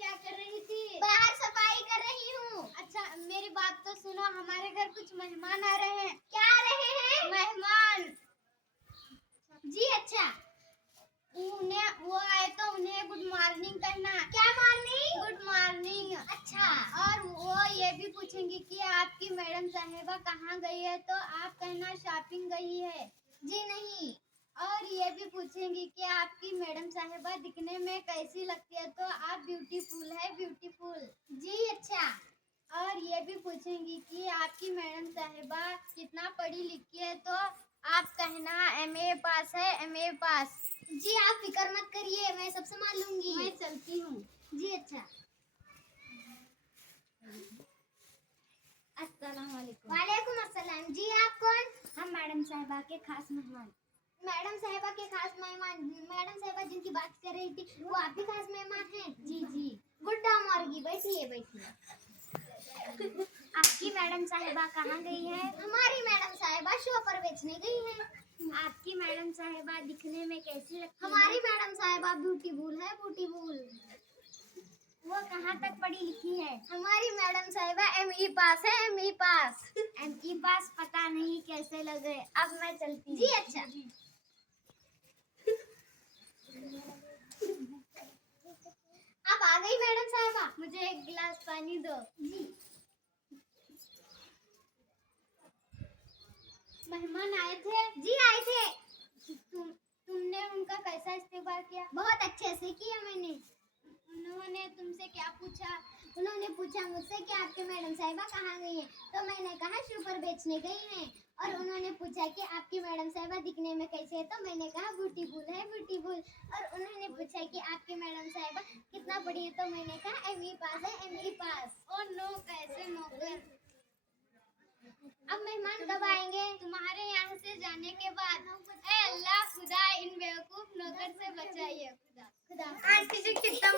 क्या कर रही थी? बाहर सफाई कर रही हूँ। अच्छा मेरी बात तो सुनो, हमारे घर कुछ मेहमान आ रहे हैं। क्या आ रहे हैं? मेहमान। जी अच्छा। वो आए तो उन्हें गुड मॉर्निंग कहना। क्या मॉर्निंग? Good morning. अच्छा। और वो ये भी पूछेंगे कि आपकी मैडम साहिबा कहाँ गई है, तो आप कहना शॉपिंग गई है। जी नहीं। और ये भी पूछेंगी कि आपकी मैडम साहिबा दिखने में कैसी लगती है, तो आप ब्यूटीफुल है, ब्यूटीफुल। जी अच्छा। और ये भी पूछेंगी कि आपकी मैडम साहिबा कितना पढ़ी लिखी है, तो आप कहना एमए पास है, एमए पास। जी आप फिक्र मत करिए, मैं सब संभाल लूंगी। मैं चलती हूँ। जी अच्छा। अस्सलाम वालेकुम। वालेकुम अस्सलाम। जी आप कौन? हम मैडम साहिबा के खास मेहमान। मैडम साहिबा के खास मेहमान। मैडम साहिबा जिनकी बात कर रही थी वो आप भी खास मेहमान हैं? जी जी। गुड्डा मॉर्गी, बैठिए बैठिए। आपकी मैडम साहिबा कहाँ गई है? हमारी मैडम साहिबा शो पर बेचने गई है। आपकी मैडम साहिबा दिखने में कैसी लगती है? हमारी मैडम साहिबा ब्यूटीफुल है, ब्यूटीफुल। वो कहाँ तक पढ़ी लिखी है? हमारी मैडम साहिबा एमई पास है, एमई पास। एमई पास पता नहीं कैसे लगे। अब मैं चलती हूँ। जी अच्छा। आप आ गई मैडम साहिबा? मुझे एक गिलास पानी दो। जी। मेहमान आए थे? जी आए थे। तुमने उनका कैसा इस्तेमाल किया? बहुत अच्छे से किया मैंने। उन्होंने तुमसे क्या पूछा? उन्होंने पूछा मुझसे कि आपकी मैडम साहिबा कहाँ गई हैं, तो मैंने कहा शू पर बेचने गई हैं। और उन्होंने पूछा कि आपकी मैडम साहिबा दिखने में कैसे है, तो मैंने कहा ब्यूटीफुल है, ब्यूटीफुल। और उन्होंने पूछा कि आपकी मैडम साहिबा कितना पढ़ी है, तो मैंने कहा एमई पास है, एमई पास। और नो कैसे नौकर। अब मेहमान कब आएंगे? तुम्हारे यहाँ से जाने के बाद। ए अल्लाह खुदा इन बेवकूफ नौकर से बचाइए। खुदा। खुदा। आंटी जी कितना